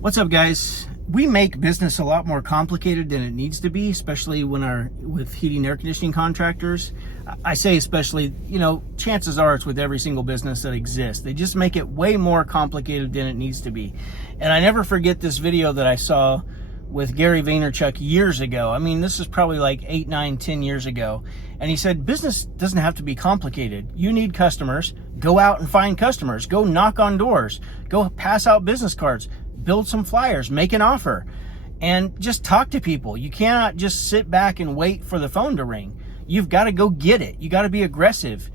What's up, guys? We make business a lot more complicated than it needs to be, especially with heating and air conditioning contractors. I say especially, chances are it's with every single business that exists. They just make it way more complicated than it needs to be. And I never forget this video that I saw with Gary Vaynerchuk years ago. I mean, this is probably like 8, 9, 10 years ago. And he said, business doesn't have to be complicated. You need customers. Go out and find customers. Go knock on doors. Go pass out business cards. Build some flyers, make an offer, and just talk to people. You cannot just sit back and wait for the phone to ring. You've got to go get it. You got to be aggressive.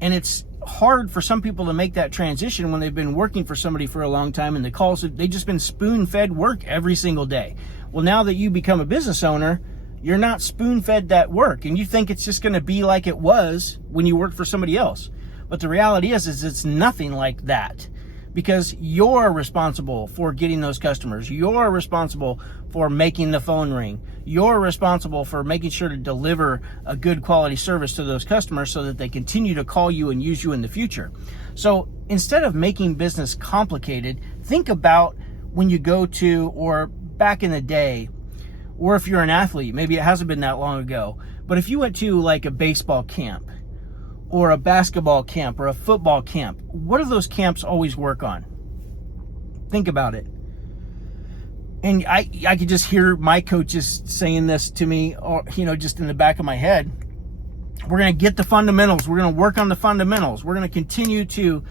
And it's hard for some people to make that transition when they've been working for somebody for a long time and the calls, they've just been spoon-fed work every single day. Well, now that you become a business owner, you're not spoon-fed that work, and you think it's just going to be like it was when you worked for somebody else. But the reality is it's nothing like that. Because you're responsible for getting those customers. You're responsible for making the phone ring. You're responsible for making sure to deliver a good quality service to those customers so that they continue to call you and use you in the future. So instead of making business complicated, think about when you go to, or back in the day, or if you're an athlete, maybe it hasn't been that long ago, but if you went to like a baseball camp, or a basketball camp, or a football camp, what do those camps always work on? Think about it. And I could just hear my coaches saying this to me, or just in the back of my head. We're going to get the fundamentals. We're going to work on the fundamentals. We're going to continue to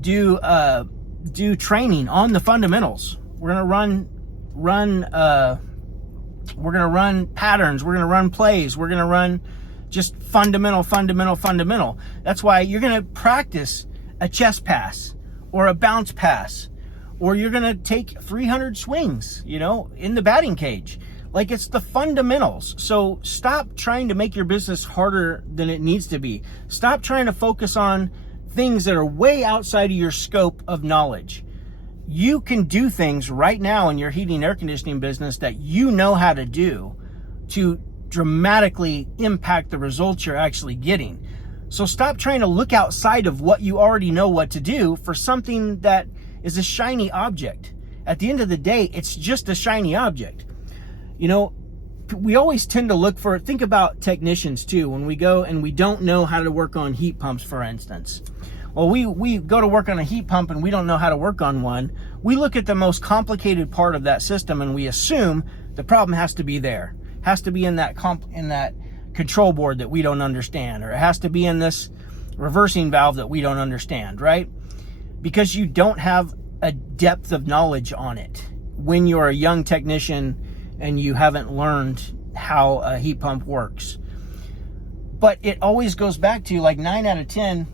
do training on the fundamentals. We're going to run patterns. We're going to run plays. We're going to run just fundamental. That's why you're going to practice a chest pass or a bounce pass, or you're going to take 300 swings, in the batting cage. Like, it's the fundamentals. So stop trying to make your business harder than it needs to be. Stop trying to focus on things that are way outside of your scope of knowledge. You can do things right now in your heating and air conditioning business that you know how to do to dramatically impact the results you're actually getting. So stop trying to look outside of what you already know what to do for something that is a shiny object. At the end of the day, it's just a shiny object. We always tend to look for, think about technicians too, when we go and we don't know how to work on heat pumps, for instance. Well, we go to work on a heat pump and we don't know how to work on one. We look at the most complicated part of that system and we assume the problem has to be there. Has to be in that control board that we don't understand, or it has to be in this reversing valve that we don't understand, right? Because you don't have a depth of knowledge on it when you're a young technician and you haven't learned how a heat pump works. But it always goes back to, like, 9 out of 10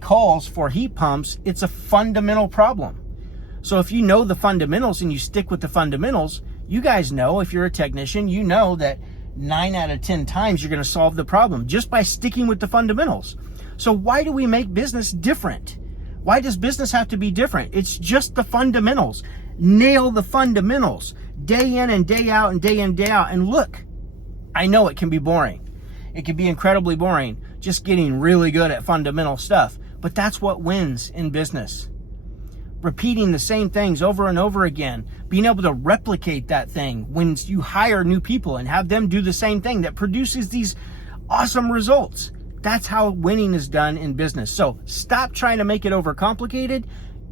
calls for heat pumps, it's a fundamental problem. So if you know the fundamentals and you stick with the fundamentals, you guys know, if you're a technician, you know that 9 out of 10 times you're going to solve the problem just by sticking with the fundamentals. So why do we make business different? Why does business have to be different? It's just the fundamentals. Nail the fundamentals day in and day out and day in, day out. And look, I know it can be boring. It can be incredibly boring just getting really good at fundamental stuff. But that's what wins in business. Repeating the same things over and over again, being able to replicate that thing when you hire new people and have them do the same thing that produces these awesome results. That's how winning is done in business. So stop trying to make it overcomplicated.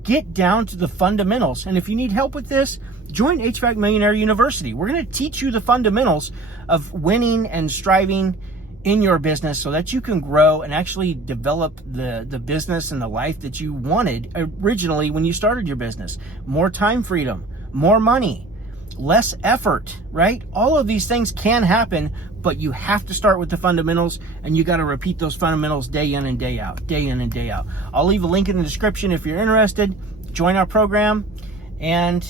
Get down to the fundamentals. And if you need help with this, join HVAC Millionaire University. We're going to teach you the fundamentals of winning and striving in your business so that you can grow and actually develop the business and the life that you wanted originally when you started your business. More time freedom, more money, less effort, right? All of these things can happen, but you have to start with the fundamentals, and you got to repeat those fundamentals day in and day out, day in and day out. I'll leave a link in the description if you're interested. Join our program and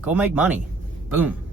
go make money. Boom.